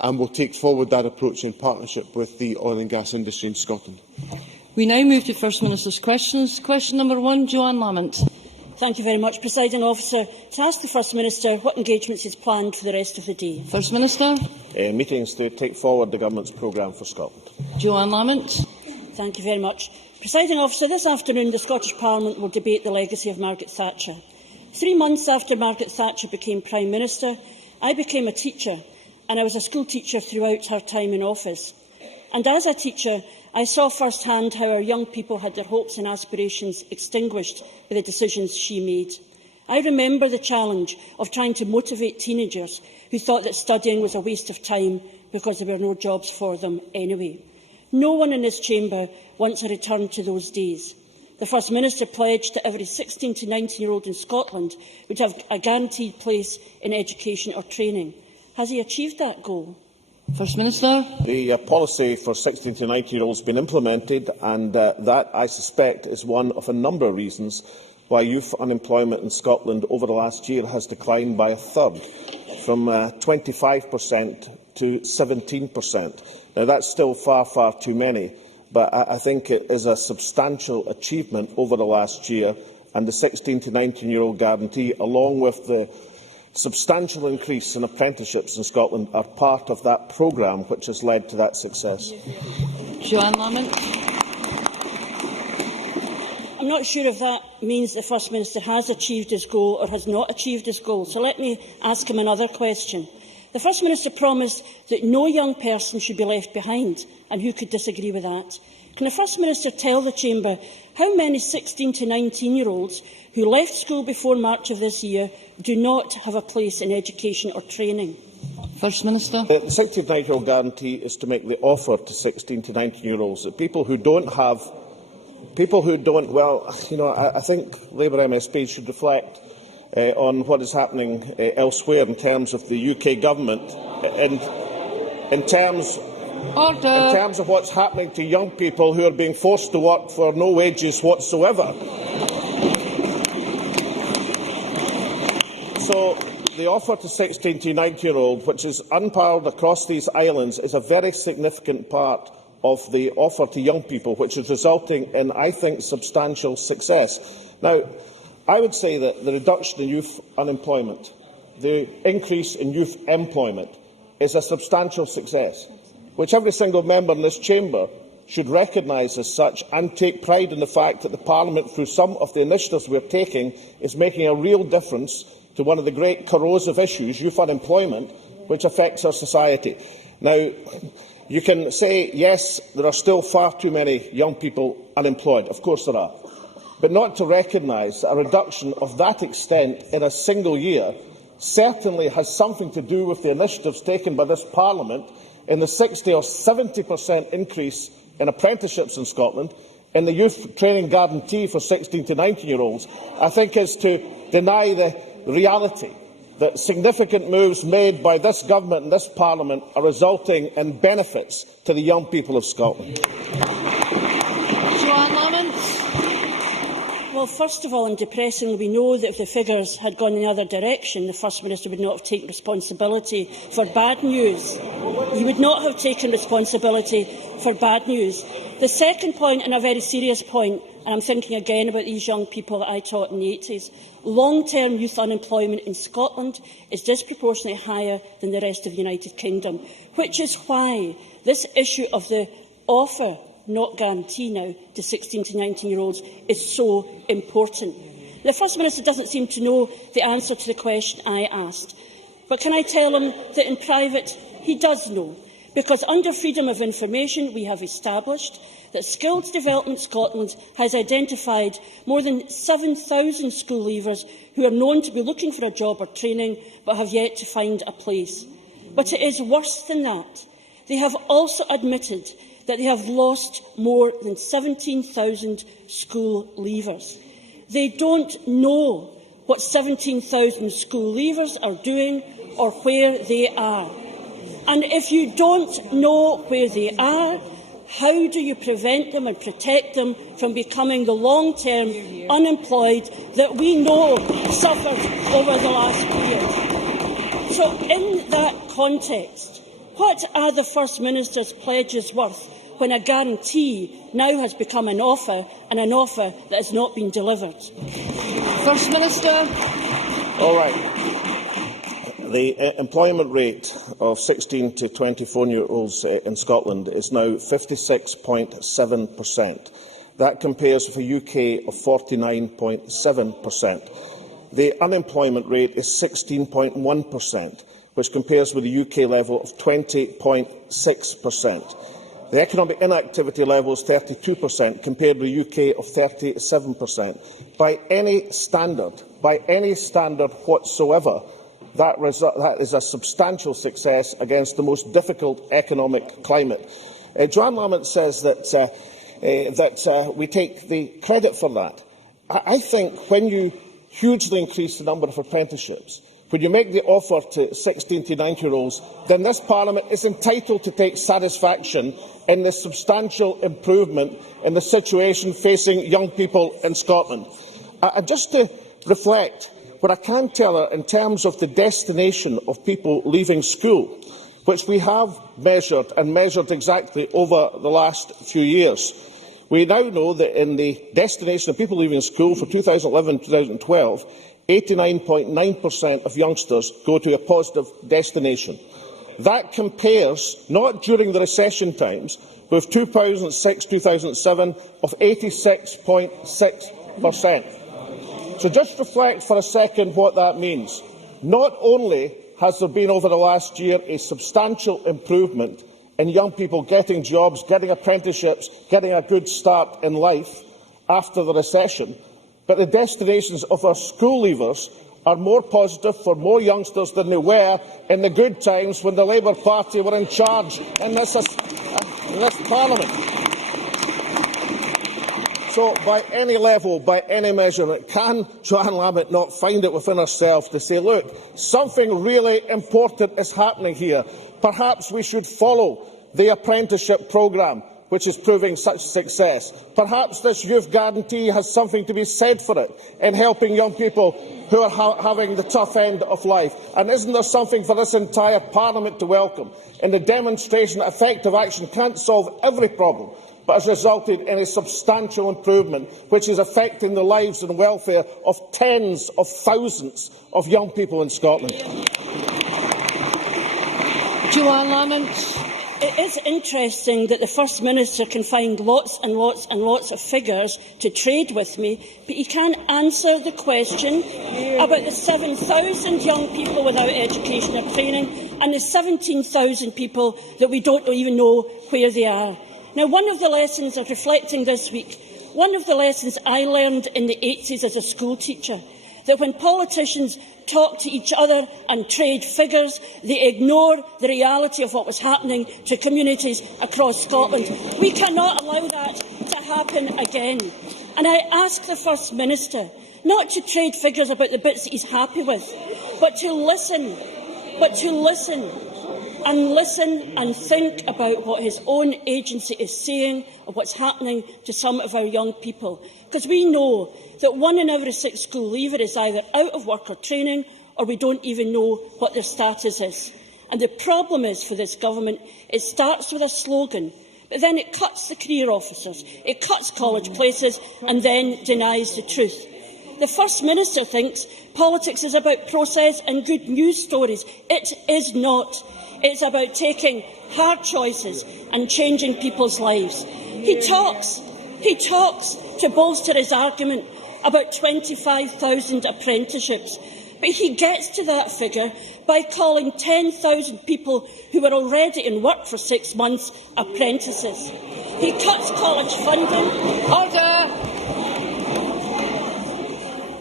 and will take forward that approach in partnership with the oil and gas industry in Scotland. We now move to First Minister's questions. Question number 1, Joanne Lamont. Thank you very much, Presiding Officer. To ask the First Minister what engagements is planned for the rest of the day. First Minister. Meetings to take forward the Government's programme for Scotland. Joanne Lamont. Thank you very much. Presiding Officer, this afternoon the Scottish Parliament will debate the legacy of Margaret Thatcher. 3 months after Margaret Thatcher became Prime Minister, I became a teacher, and I was a school teacher throughout her time in office. And as a teacher, I saw firsthand how our young people had their hopes and aspirations extinguished by the decisions she made. I remember the challenge of trying to motivate teenagers who thought that studying was a waste of time because there were no jobs for them anyway. No one in this chamber wants a return to those days. The First Minister pledged that every 16 to 19-year-old in Scotland would have a guaranteed place in education or training. Has he achieved that goal? First Minister. The policy for 16 to 19-year-olds has been implemented, and that, I suspect, is one of a number of reasons why youth unemployment in Scotland over the last year has declined by a third, from 25% to 17%. Now, that's still far, far too many, but I think it is a substantial achievement over the last year, and the 16 to 19-year-old guarantee, along with the substantial increase in apprenticeships in Scotland, are part of that programme which has led to that success. Joanne Lamont. I'm not sure if that means the First Minister has achieved his goal or has not achieved his goal, so let me ask him another question. The First Minister promised that no young person should be left behind, and who could disagree with that? Can the First Minister tell the Chamber how many 16 to 19-year-olds who left school before March of this year do not have a place in education or training? First Minister. The 16 to 19-year-old guarantee is to make the offer to 16 to 19-year-olds that people who don't, well, I think Labour MSPs should reflect on what is happening elsewhere in terms of the UK Government, in terms of what's happening to young people who are being forced to work for no wages whatsoever. So the offer to 16 to 19-year-olds, which is unparalleled across these islands, is a very significant part of the offer to young people, which is resulting in, I think, substantial success. Now, I would say that the reduction in youth unemployment, the increase in youth employment, is a substantial success, which every single member in this chamber should recognise as such and take pride in the fact that the Parliament, through some of the initiatives we are taking, is making a real difference to one of the great corrosive issues, youth unemployment, which affects our society. Now, you can say, yes, there are still far too many young people unemployed. Of course there are. But not to recognise that a reduction of that extent in a single year certainly has something to do with the initiatives taken by this Parliament in the 60 or 70% increase in apprenticeships in Scotland, in the youth training guarantee for 16 to 19-year-olds, I think is to deny the reality that significant moves made by this Government and this Parliament are resulting in benefits to the young people of Scotland. Joanne Lamont. Well, first of all, and depressingly, we know that if the figures had gone in the other direction, the First Minister would not have taken responsibility for bad news. He would not have taken responsibility for bad news. The second point, and a very serious point, and I'm thinking again about these young people that I taught in the 80s, long-term youth unemployment in Scotland is disproportionately higher than the rest of the United Kingdom, which is why this issue of the offer, not guarantee now, to 16 to 19-year-olds is so important. The First Minister doesn't seem to know the answer to the question I asked. But can I tell him that in private he does know? Because under Freedom of Information we have established that Skills Development Scotland has identified more than 7,000 school leavers who are known to be looking for a job or training but have yet to find a place. But it is worse than that. They have also admitted that they have lost more than 17,000 school leavers. They don't know what 17,000 school leavers are doing or where they are. And if you don't know where they are, how do you prevent them and protect them from becoming the long-term unemployed that we know suffered over the last year? So in that context, What are the First Minister's pledges worth when a guarantee now has become an offer, and an offer that has not been delivered? First Minister. All right. The employment rate of 16 to 24-year-olds in Scotland is now 56.7%. That compares with a UK of 49.7%. The unemployment rate is 16.1%, which compares with the UK level of 20.6%. The economic inactivity level is 32%, compared with the UK of 37%. By any standard whatsoever, that is a substantial success against the most difficult economic climate. Joanne Lamont says that we take the credit for that. I think when you hugely increase the number of apprenticeships, when you make the offer to 16 to 19-year-olds, then this Parliament is entitled to take satisfaction in the substantial improvement in the situation facing young people in Scotland. And just to reflect, what I can tell her in terms of the destination of people leaving school, which we have measured and measured exactly over the last few years, we now know that in the destination of people leaving school for 2011-2012, 89.9% of youngsters go to a positive destination. That compares, not during the recession times, with 2006-2007 of 86.6%. So just reflect for a second what that means. Not only has there been over the last year a substantial improvement in young people getting jobs, getting apprenticeships, getting a good start in life after the recession, but the destinations of our school leavers are more positive for more youngsters than they were in the good times when the Labour Party were in charge in this Parliament. So, by any level, by any measurement, can Joanne Lamont not find it within herself to say, look, something really important is happening here. Perhaps we should follow the apprenticeship programme, which is proving such success. Perhaps this youth guarantee has something to be said for it in helping young people who are having the tough end of life. And isn't there something for this entire Parliament to welcome in the demonstration that effective action can't solve every problem, but has resulted in a substantial improvement which is affecting the lives and welfare of tens of thousands of young people in Scotland? Joanne Lamont. It is interesting that the First Minister can find lots and lots and lots of figures to trade with me, but he can't answer the question about the 7,000 young people without education or training and the 17,000 people that we don't even know where they are. Now, one of the lessons of reflecting this week, one of the lessons I learned in the 80s as a school teacher, that when politicians talk to each other and trade figures, they ignore the reality of what was happening to communities across Scotland. We cannot allow that to happen again. And I ask the First Minister not to trade figures about the bits that he's happy with, but to listen and think about what his own agency is saying of what's happening to some of our young people. Because we know that 1 in every 6 school leaver is either out of work or training, or we don't even know what their status is. And the problem is, for this government, it starts with a slogan, but then it cuts the career officers, it cuts college places, and then denies the truth. The First Minister thinks politics is about process and good news stories. It is not. It's about taking hard choices and changing people's lives. He talks to bolster his argument about 25,000 apprenticeships, but he gets to that figure by calling 10,000 people who were already in work for 6 months apprentices. He cuts college funding. Order!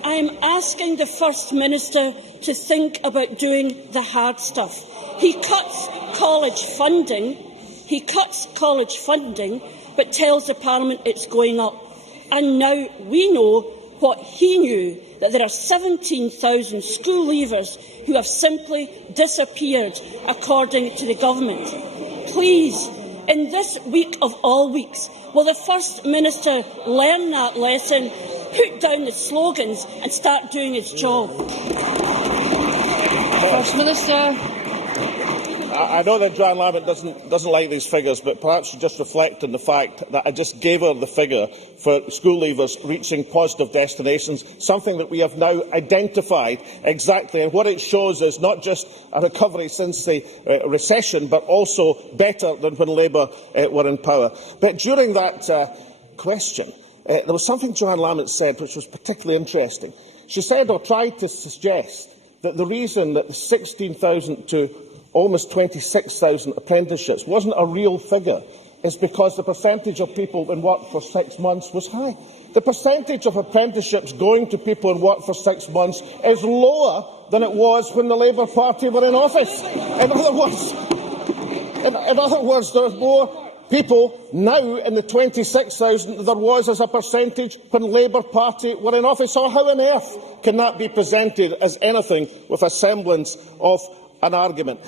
I am asking the First Minister to think about doing the hard stuff. He cuts college funding, but tells the Parliament it's going up. And now we know what he knew, that there are 17,000 school leavers who have simply disappeared, according to the government. Please, in this week of all weeks, will the First Minister learn that lesson, put down the slogans and start doing his job? First Minister. I know that Joanne Lamont doesn't like these figures, but perhaps you just reflect on the fact that I just gave her the figure for school leavers reaching positive destinations, something that we have now identified exactly. And what it shows is not just a recovery since the recession, but also better than when Labour were in power. But during that question, there was something Joanne Lamont said which was particularly interesting. She said, or tried to suggest, that the reason that the 16,000 to almost 26,000 apprenticeships wasn't a real figure is because the percentage of people in work for 6 months was high. The percentage of apprenticeships going to people in work for 6 months is lower than it was when the Labour Party were in office. In other words, there are more people now in the 26,000 than there was as a percentage when Labour Party were in office. So how on earth can that be presented as anything with a semblance of an argument?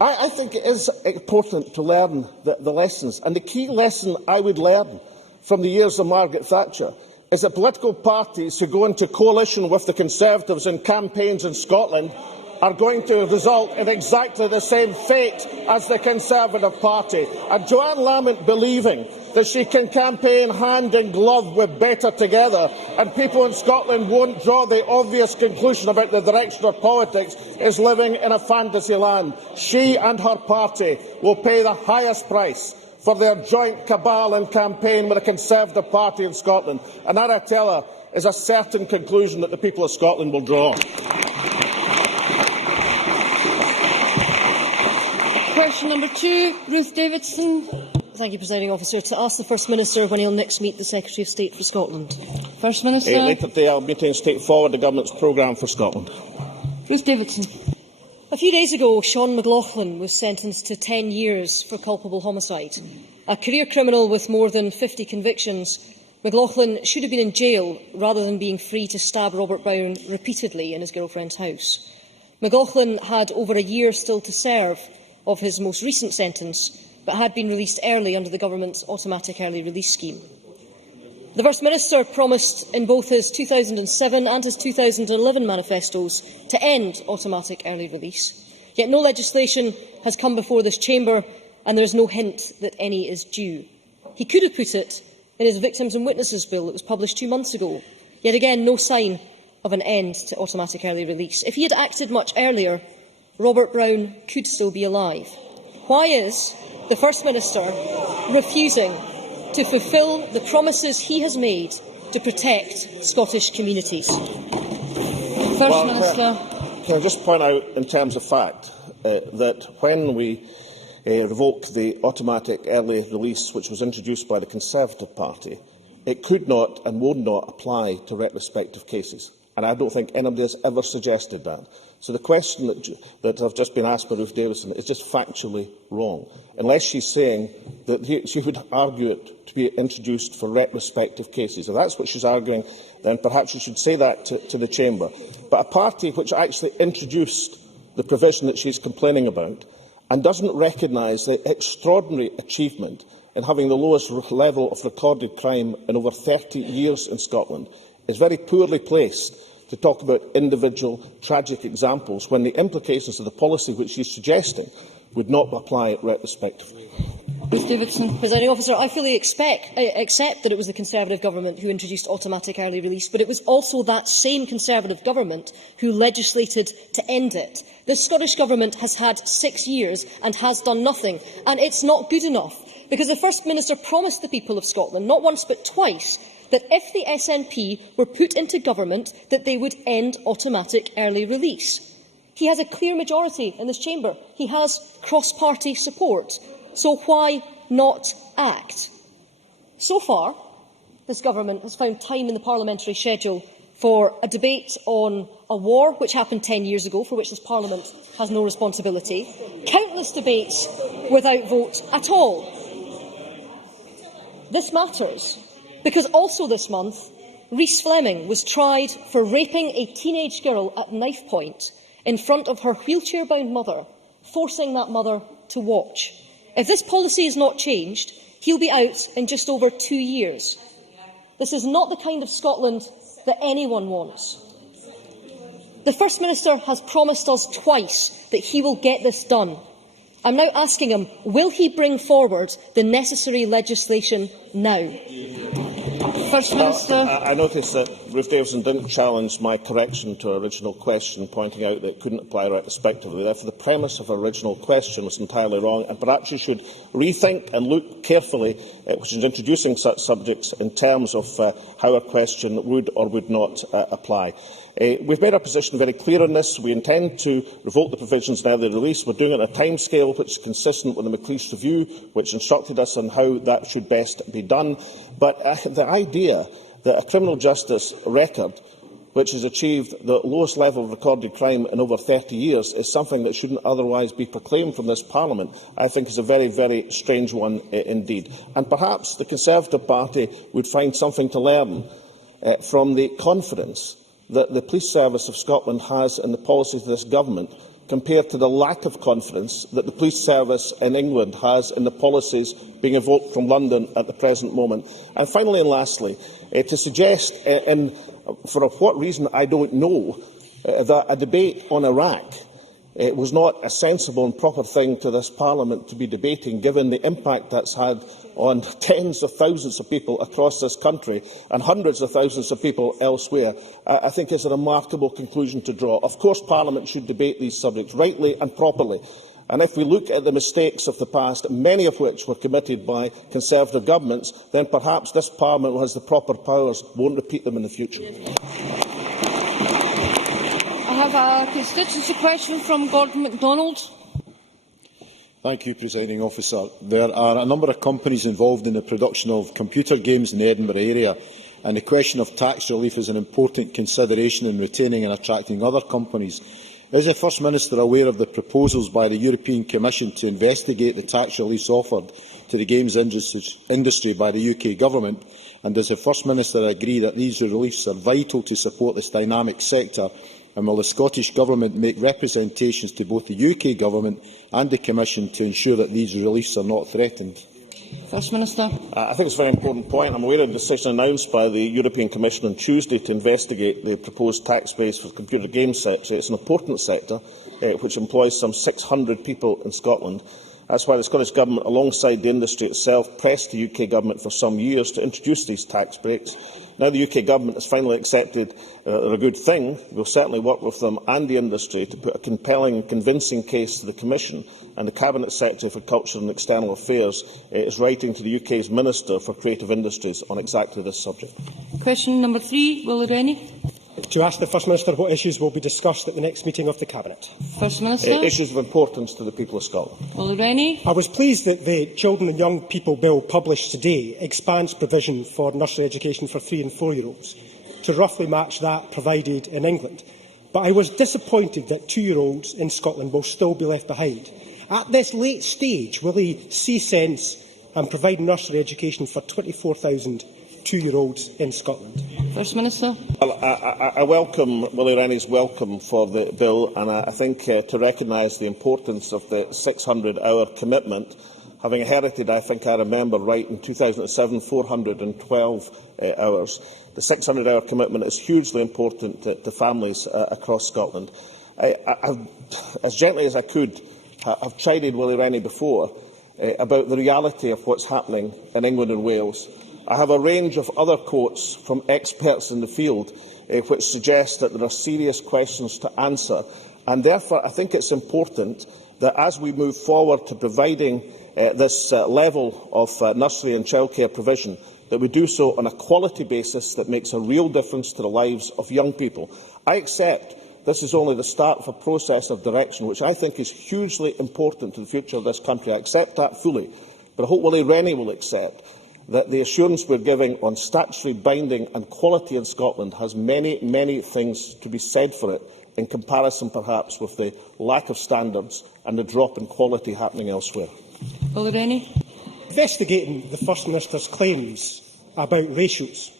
I think it is important to learn the lessons, and the key lesson I would learn from the years of Margaret Thatcher is that political parties who go into coalition with the Conservatives in campaigns in Scotland are going to result in exactly the same fate as the Conservative Party. And Joanne Lamont believing that she can campaign hand in glove with Better Together and people in Scotland won't draw the obvious conclusion about the direction of politics is living in a fantasy land. She and her party will pay the highest price for their joint cabal and campaign with the Conservative Party in Scotland. And that, I tell her, is a certain conclusion that the people of Scotland will draw. Question number 2, Ruth Davidson. Thank you, Presiding Officer. To ask the First Minister when he will next meet the Secretary of State for Scotland. First Minister. Later today, I will be taking State forward the Government's programme for Scotland. Ruth Davidson. A few days ago, Sean McLaughlin was sentenced to 10 years for culpable homicide. A career criminal with more than 50 convictions, McLaughlin should have been in jail rather than being free to stab Robert Brown repeatedly in his girlfriend's house. McLaughlin had over a year still to serve of his most recent sentence, but had been released early under the Government's automatic early release scheme. The First Minister promised in both his 2007 and his 2011 manifestos to end automatic early release, yet no legislation has come before this chamber and there is no hint that any is due. He could have put it in his Victims and Witnesses Bill that was published 2 months ago, yet again no sign of an end to automatic early release. If he had acted much earlier, Robert Brown could still be alive. Why is the First Minister refusing to fulfil the promises he has made to protect Scottish communities? First Minister. Can I just point out, in terms of fact, that when we revoked the automatic early release which was introduced by the Conservative Party, it could not and would not apply to retrospective cases. And I don't think anybody has ever suggested that. So the question that I've just been asked by Ruth Davidson is just factually wrong, unless she's saying that she would argue it to be introduced for retrospective cases. If that's what she's arguing, then perhaps she should say that to the Chamber. But a party which actually introduced the provision that she's complaining about and doesn't recognise the extraordinary achievement in having the lowest level of recorded crime in over 30 years in Scotland is very poorly placed to talk about individual tragic examples when the implications of the policy which she is suggesting would not apply retrospectively. Ruth Davidson. Presiding Officer, I fully accept that it was the Conservative Government who introduced automatic early release, but it was also that same Conservative Government who legislated to end it. The Scottish Government has had 6 years and has done nothing, and it's not good enough, because the First Minister promised the people of Scotland, not once but twice, that if the SNP were put into government, that they would end automatic early release. He has a clear majority in this chamber. He has cross-party support. So why not act? So far, this government has found time in the parliamentary schedule for a debate on a war which happened 10 years ago, for which this Parliament has no responsibility, countless debates without vote at all. This matters because also this month, Rhys Fleming was tried for raping a teenage girl at knife point in front of her wheelchair-bound mother, forcing that mother to watch. If this policy is not changed, he'll be out in just over 2 years. This is not the kind of Scotland that anyone wants. The First Minister has promised us twice that he will get this done, I'm now asking him, will he bring forward the necessary legislation now? First Minister. I notice that Ruth Davidson didn't challenge my correction to her original question, pointing out that it couldn't apply retrospectively. Therefore, the premise of her original question was entirely wrong, and perhaps you should rethink and look carefully, which is introducing such subjects, in terms of how her question would or would not apply. We've made our position very clear on this. We intend to revoke the provisions in early release. We're doing it on a timescale which is consistent with the McLeish Review, which instructed us on how that should best be done. But the idea that a criminal justice record which has achieved the lowest level of recorded crime in over 30 years is something that shouldn't otherwise be proclaimed from this Parliament, I think is a very, very strange one indeed. And perhaps the Conservative Party would find something to learn from the confidence that the Police Service of Scotland has in the policies of this Government, compared to the lack of confidence that the police service in England has in the policies being evoked from London at the present moment. And finally and lastly, to suggest, for what reason I don't know, that a debate on Iraq was not a sensible and proper thing to this Parliament to be debating, given the impact that's had on tens of thousands of people across this country and hundreds of thousands of people elsewhere, I think is a remarkable conclusion to draw. Of course, Parliament should debate these subjects rightly and properly. And if we look at the mistakes of the past, many of which were committed by Conservative governments, then perhaps this Parliament has the proper powers, won't repeat them in the future. I have a constituency question from Gordon MacDonald. Thank you, Presiding Officer. There are a number of companies involved in the production of computer games in the Edinburgh area, and the question of tax relief is an important consideration in retaining and attracting other companies. Is the First Minister aware of the proposals by the European Commission to investigate the tax reliefs offered to the games industry by the UK Government? And does the First Minister agree that these reliefs are vital to support this dynamic sector? And will the Scottish Government make representations to both the UK Government and the Commission to ensure that these reliefs are not threatened? First Minister. I think it's a very important point. I'm aware of the decision announced by the European Commission on Tuesday to investigate the proposed tax base for the computer games sector. It's an important sector which employs some 600 people in Scotland. That's why the Scottish Government, alongside the industry itself, pressed the UK Government for some years to introduce these tax breaks. Now the UK Government has finally accepted they're a good thing. We'll certainly work with them and the industry to put a compelling and convincing case to the Commission, and the Cabinet Secretary for Culture and External Affairs is writing to the UK's Minister for Creative Industries on exactly this subject. Question number 3, Willie Rennie. To ask the First Minister what issues will be discussed at the next meeting of the Cabinet. First Minister. Issues of importance to the people of Scotland. Willie Rennie. I was pleased that the Children and Young People Bill published today expands provision for nursery education for 3- and 4-year-olds to roughly match that provided in England. But I was disappointed that 2-year-olds in Scotland will still be left behind. At this late stage, will he see sense and provide nursery education for 24,000 2-year-olds in Scotland? First Minister. Well, I welcome Willie Rennie's welcome for the bill, and I think to recognise the importance of the 600-hour commitment. Having inherited, I think I remember right, in 2007, 412 hours. The 600-hour commitment is hugely important to families across Scotland. As gently as I could, I've chided Willie Rennie before about the reality of what's happening in England and Wales. I have a range of other quotes from experts in the field which suggest that there are serious questions to answer, and therefore I think it's important that as we move forward to providing this level of nursery and childcare provision, that we do so on a quality basis that makes a real difference to the lives of young people. I accept this is only the start of a process of direction which I think is hugely important to the future of this country. I accept that fully, but I hope Willie Rennie will accept that the assurance we're giving on statutory binding and quality in Scotland has many, many things to be said for it, in comparison perhaps with the lack of standards and the drop in quality happening elsewhere. Willie Rennie. Investigating the First Minister's claims about ratios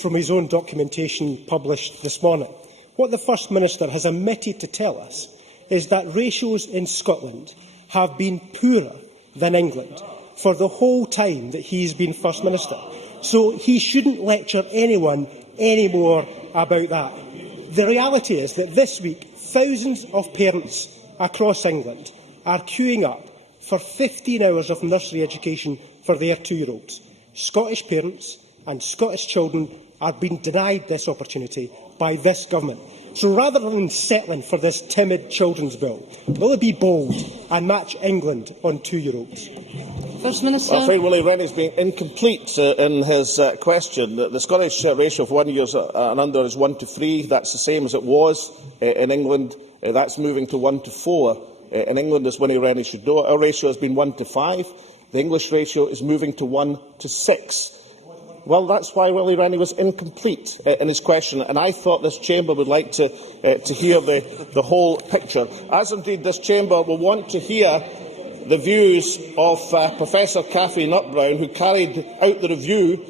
from his own documentation published this morning, what the First Minister has omitted to tell us is that ratios in Scotland have been poorer than England for the whole time that he has been First Minister. So he shouldn't lecture anyone anymore about that. The reality is that this week, thousands of parents across England are queuing up for 15 hours of nursery education for their 2-year-olds. Scottish parents and Scottish children are being denied this opportunity by this government. So rather than settling for this timid children's bill, will it be bold and match England on 2-year-olds? First Minister. I'm afraid Willie Rennie's being incomplete in his question. The Scottish ratio of 1 year and under is 1 to 3. That's the same as it was in England. That's moving to 1 to 4 in England, as Willie Rennie should know. Our ratio has been 1 to 5. The English ratio is moving to 1 to 6. Well, that's why Willie Rennie was incomplete in his question, and I thought this chamber would like to hear the whole picture, as indeed this chamber will want to hear the views of Professor Cathy Nutt-Brown, who carried out the review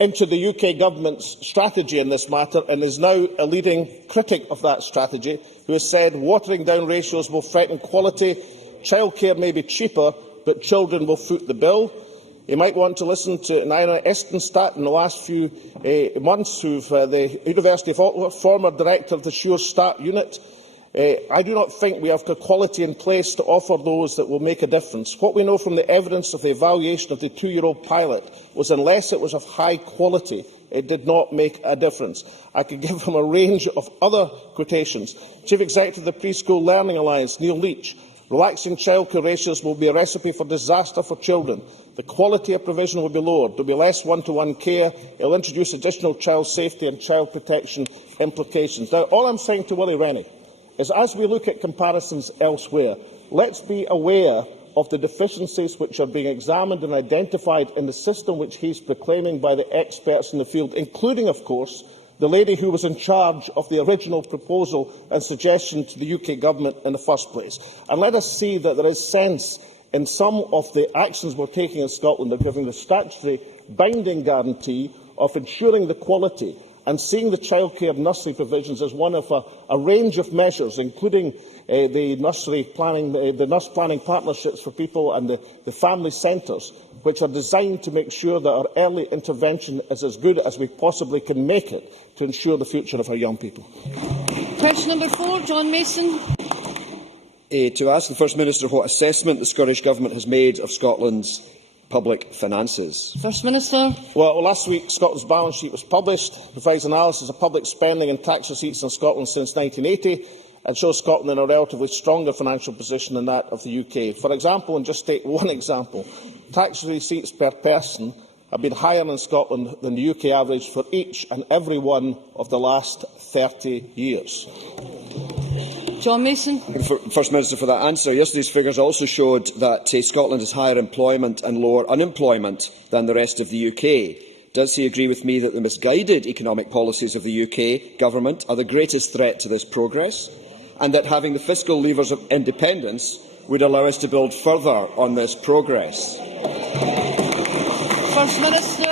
into the UK Government's strategy in this matter and is now a leading critic of that strategy, who has said watering down ratios will threaten quality, childcare may be cheaper, but children will foot the bill. You might want to listen to Naina Estenstad in the last few months, the University of Ottawa, former director of the Sure Start unit. I do not think we have the quality in place to offer those that will make a difference. What we know from the evidence of the evaluation of the 2-year-old pilot was unless it was of high quality, it did not make a difference. I could give him a range of other quotations. Chief Executive of the Preschool Learning Alliance, Neil Leach: relaxing childcare ratios will be a recipe for disaster for children. The quality of provision will be lowered. There will be less one-to-one care. It will introduce additional child safety and child protection implications. Now, all I'm saying to Willie Rennie is, as we look at comparisons elsewhere, let's be aware of the deficiencies which are being examined and identified in the system which he is proclaiming by the experts in the field, including, of course, the lady who was in charge of the original proposal and suggestion to the UK Government in the first place. And let us see that there is sense in some of the actions we are taking in Scotland of giving the statutory binding guarantee of ensuring the quality and seeing the childcare nursery provisions as one of a range of measures, including the nursery planning, the nurse planning partnerships for people and the family centres, which are designed to make sure that our early intervention is as good as we possibly can make it to ensure the future of our young people. Question number 4, John Mason. To ask the First Minister what assessment the Scottish Government has made of Scotland's public finances. First Minister. Well, last week Scotland's balance sheet was published. It provides analysis of public spending and tax receipts in Scotland since 1980 and shows Scotland in a relatively stronger financial position than that of the UK. For example, and just take one example, tax receipts per person have been higher in Scotland than the UK average for each and every one of the last 30 years. John Mason. First Minister for that answer. Yesterday's figures also showed that Scotland has higher employment and lower unemployment than the rest of the UK. Does he agree with me that the misguided economic policies of the UK Government are the greatest threat to this progress, and that having the fiscal levers of independence would allow us to build further on this progress? First Minister.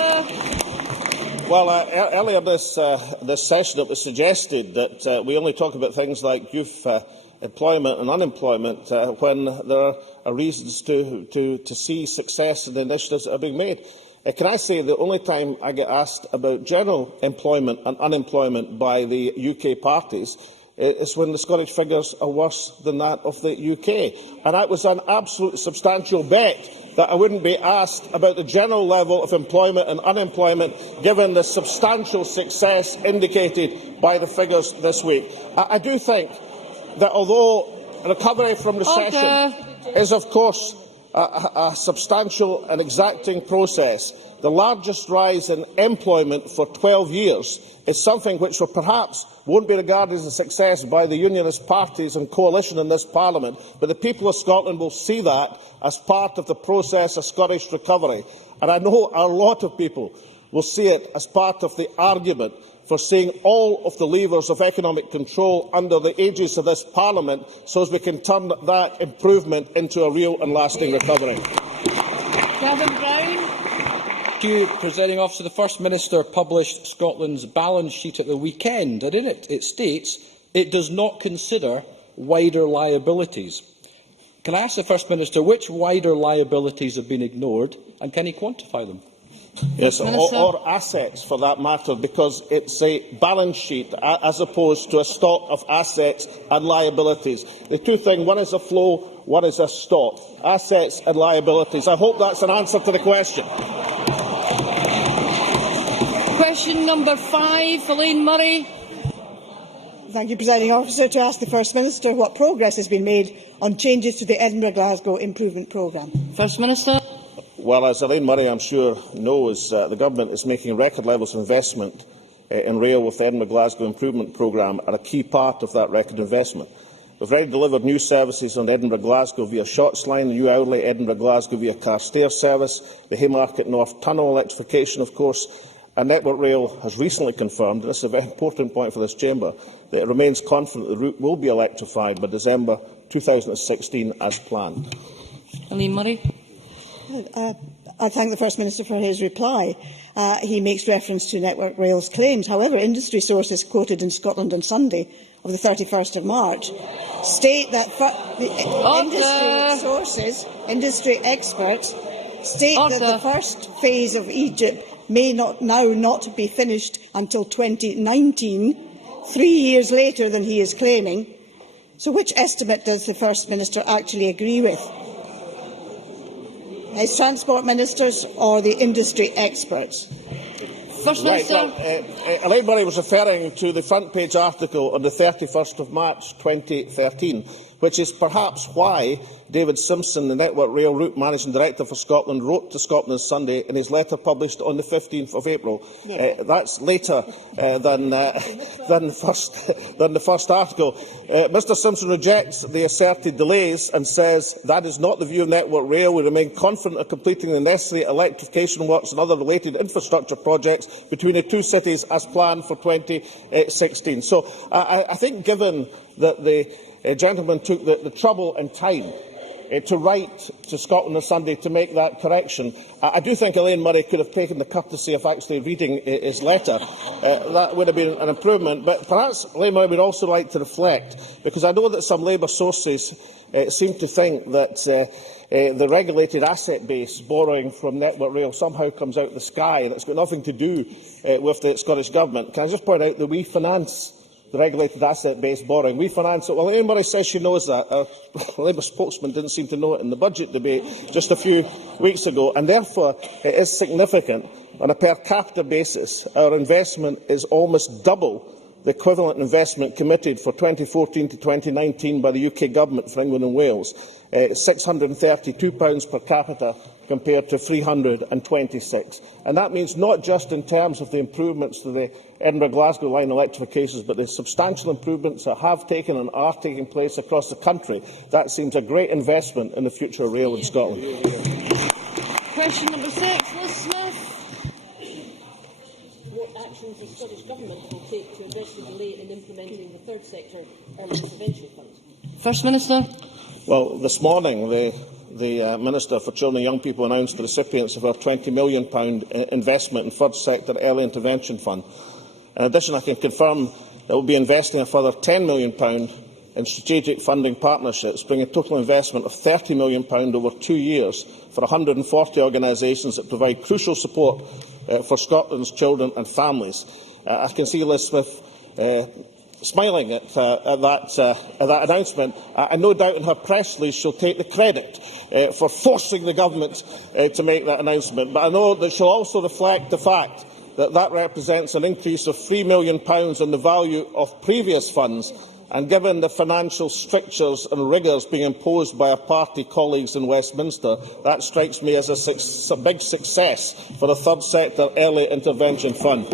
Well, earlier this session it was suggested that we only talk about things like youth employment and unemployment when there are reasons to see success in the initiatives that are being made. Can I say the only time I get asked about general employment and unemployment by the UK parties is when the Scottish figures are worse than that of the UK. And that was an absolute substantial bet that I wouldn't be asked about the general level of employment and unemployment, given the substantial success indicated by the figures this week. I do think that although recovery from recession is, of course, a substantial and exacting process, the largest rise in employment for 12 years is something which perhaps won't be regarded as a success by the unionist parties and coalition in this Parliament, but the people of Scotland will see that as part of the process of Scottish recovery. And I know a lot of people will see it as part of the argument for seeing all of the levers of economic control under the aegis of this Parliament, so as we can turn that improvement into a real and lasting recovery. Gavin Brown. Thank you, Presiding Officer. The First Minister published Scotland's balance sheet at the weekend, and in it states it does not consider wider liabilities. Can I ask the First Minister which wider liabilities have been ignored, and can he quantify them? Yes, or assets for that matter, because it's a balance sheet as opposed to a stock of assets and liabilities. The two things, one is a flow, what is this stock? Assets and liabilities. I hope that's an answer to the question. Question number 5, Elaine Murray. Thank you, Presiding Officer. To ask the First Minister what progress has been made on changes to the Edinburgh-Glasgow Improvement Programme. First Minister. Well, as Elaine Murray, I'm sure, knows, the Government is making record levels of investment in rail, with the Edinburgh-Glasgow Improvement Programme are a key part of that record investment. We've already delivered new services on Edinburgh-Glasgow via Shots Line, the new hourly Edinburgh-Glasgow via Carstairs service, the Haymarket North Tunnel electrification, of course, and Network Rail has recently confirmed, and this is a very important point for this chamber, that it remains confident the route will be electrified by December 2016 as planned. Elaine Murray. I thank the First Minister for his reply. He makes reference to Network Rail's claims. However, industry sources quoted in Scotland on Sunday of the 31st of March state that industry experts state that the first phase of Egypt may not be finished until 2019, 3 years later than he is claiming. So which estimate does the First Minister actually agree with? His Transport Ministers or the industry experts? First Minister. Elaine Murray was referring to the front-page article on the 31st of March 2013, which is perhaps why David Simpson, the Network Rail Route Managing Director for Scotland, wrote to Scotland Sunday in his letter published on the 15th of April. That's later than the first article. Mr Simpson rejects the asserted delays and says that is not the view of Network Rail. We remain confident of completing the necessary electrification works and other related infrastructure projects between the two cities as planned for 2016. So I think, given that the gentleman took the trouble and time to write to Scotland on Sunday to make that correction, I do think Elaine Murray could have taken the courtesy of actually reading his letter. That would have been an improvement. But perhaps Elaine Murray would also like to reflect, because I know that some Labour sources seem to think that the regulated asset base borrowing from Network Rail somehow comes out of the sky, and it's got nothing to do with the Scottish Government. Can I just point out that we finance the regulated asset-based borrowing? We finance it. Well, Elaine Murray says she knows that. Our Labour spokesman didn't seem to know it in the budget debate just a few weeks ago, and therefore it is significant. On a per capita basis, our investment is almost double the equivalent investment committed for 2014 to 2019 by the UK Government for England and Wales, £632 per capita compared to 326. And that means not just in terms of the improvements to the Edinburgh-Glasgow line electrifications, but the substantial improvements that have taken and are taking place across the country. That seems a great investment in the future of rail in Scotland. Question number 6, Liz Smith. What actions the Scottish Government will take to address the delay in implementing the third sector early intervention fund? First Minister. Well, this morning the Minister for Children and Young People announced the recipients of our £20 million investment in third sector early intervention fund. In addition, I can confirm that we will be investing a further £10 million in strategic funding partnerships, bringing total investment of £30 million over 2 years for 140 organisations that provide crucial support for Scotland's children and families. I can see Liz Smith smiling at that announcement, and no doubt in her press release she'll take the credit for forcing the government to make that announcement. But I know that she'll also reflect the fact that that represents an increase of £3 million on the value of previous funds, and given the financial strictures and rigours being imposed by our party colleagues in Westminster, that strikes me as a big success for the third sector early intervention fund.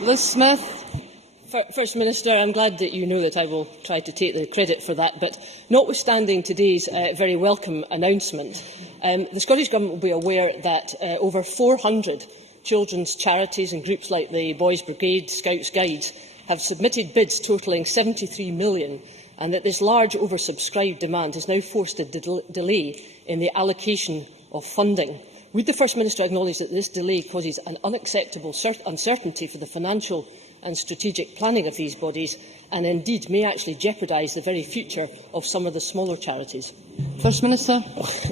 Liz Smith. First Minister, I am glad that you know that I will try to take the credit for that, but notwithstanding today's very welcome announcement, the Scottish Government will be aware that over 400 children's charities and groups like the Boys Brigade, Scouts Guides have submitted bids totalling £73 million, and that this large oversubscribed demand has now forced a delay in the allocation of funding. Would the First Minister acknowledge that this delay causes an unacceptable uncertainty for the financial and strategic planning of these bodies, and indeed may actually jeopardise the very future of some of the smaller charities? First Minister.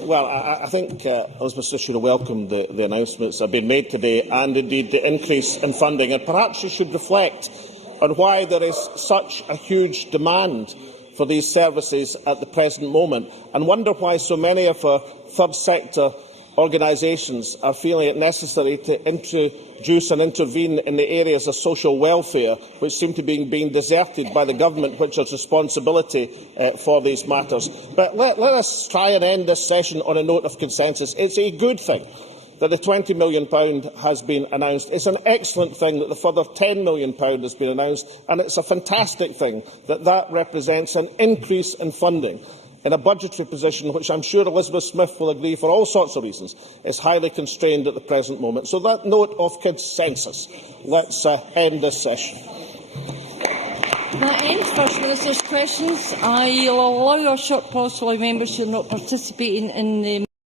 Well, I think Elizabeth should have welcomed the announcements that have been made today, and indeed the increase in funding, and perhaps she should reflect on why there is such a huge demand for these services at the present moment, and wonder why so many of our third sector organisations are feeling it necessary to introduce and intervene in the areas of social welfare, which seem to be being deserted by the government, which has responsibility for these matters. But let us try and end this session on a note of consensus. It's a good thing that the £20 million has been announced. It's an excellent thing that the further £10 million has been announced, and it's a fantastic thing that that represents an increase in funding in a budgetary position which I'm sure Elizabeth Smith will agree, for all sorts of reasons, is highly constrained at the present moment. So that note of consensus. Let's end this session. That ends First Minister's questions. I will allow a short pause to allow members who are not participating in the